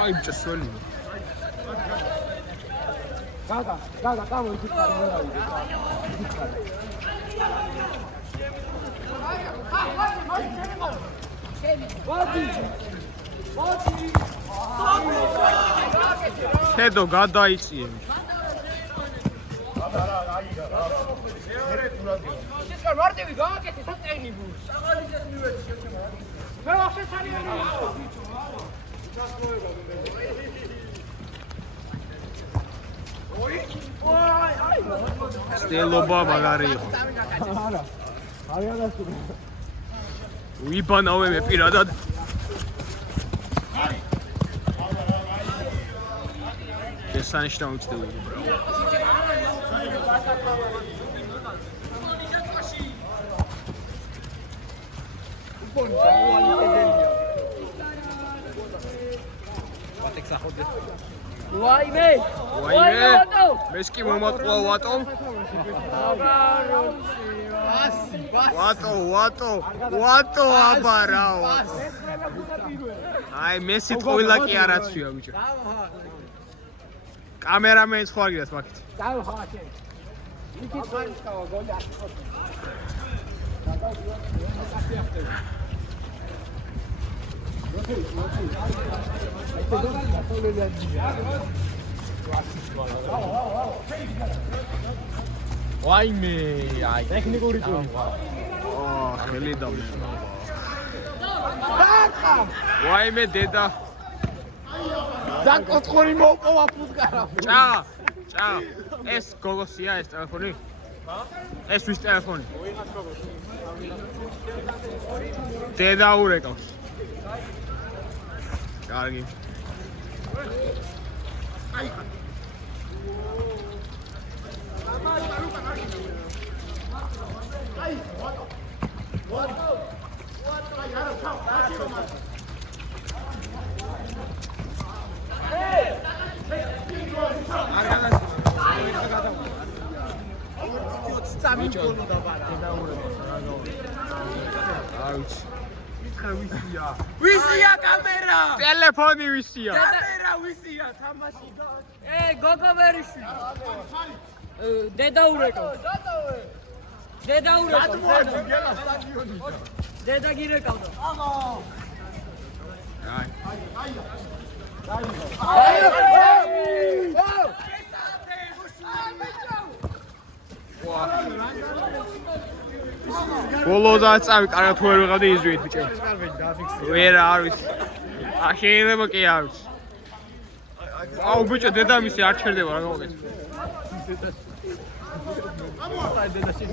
აი მჭესველი. გადა, გამო თედო გადაიწიე. მარტივი გააკეთე საწენი ბურს. საღალიზეს მივედი შევჩემო. მე ვახშე სარიანი. სტელობა მაგარი იყო. არა. არიადასტური. ვიბანავე მე პირადად. შესანიშნავი უცდები. ვაიმე! მეს კი მომატყვა ვატო. ვატო აბარაო. აი მესი ტყუილა კი არაცვია ბიჭო. კამერამენს ხო არ გიდას მაგით. დავხატე. იქით ხარიშკავა გოლი 100. ვაიმე, აი ტექნიკური წული. ხელი დამიშვა. ვაიმე დედა. დაკოცხორი მოპოვა ფუტკარა. ჭა. ეს გოგოსია ეს ტელეფონი? ეს ვის ტელეფონი? დედა ურეკავს. კარგი. ვისია კამერა? ტელეფონი ვისია? კამერა ვისია? თამაში. გოგო ვერიში. დედა ურეკავს. დედა გირეკავდა. ბოლოდა წავი კარგად თუ ვერ ვიყავდი იზვით ბიჭო. ვერ არის. შეიძლება კი არის. აუ ბიჭო დედამისი არ ჩერდება რა გავაკეთე.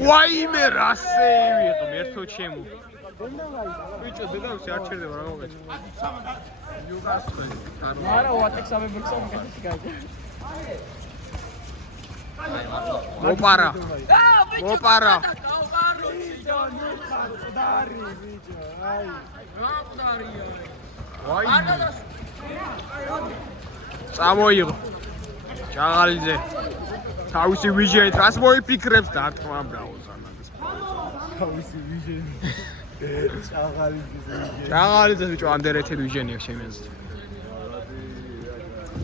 ვაიმე რა სეივი იყო მერთო ჩემო. ბიჭო დედამისი არ ჩერდება რა გავაკეთე. არა ვატექსავე ბოქსა მოკეთე გაიგე. მოპარა. წამოიღო. ჭაღალიძე. თავისი ვიჟენით რას მოიფიქრებს და არტყმა ბრაო ზანადეს. თავისი ვიჟენი. ჭაღალიძე ბიჭო ანდერეთედ ვიჟენია შემენს.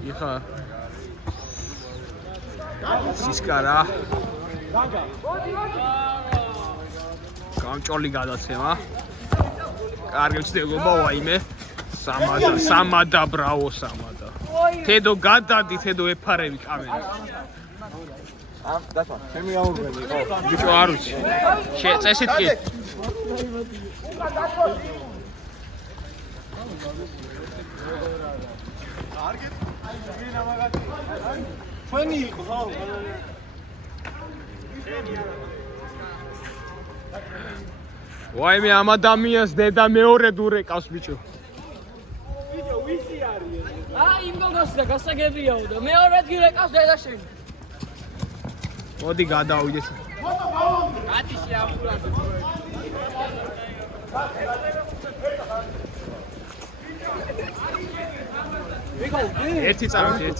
იხა სისკარა. გამჭოლი გადაცემა. კარგი ვცდილობა ვაიმე. სამადა ბრავო სამადა. თედო გადადი თედო ეფარები კამერას. დათო, ჩემი აურბელი იყო. ბიჭო არ ვიცი. წესით კი. ჩვენი იყო ხო? ვაიმე ამ ადამიანს დედა მეორედ ურეკავს ბიჭო. ვიდეო ვისი არის? იმ გოგოს და გასაგებიაო და მეორედ გირეკავს დედა შენი. მოდი გადავიდეთ. კატიში ამბულანსი. ერთი წამით.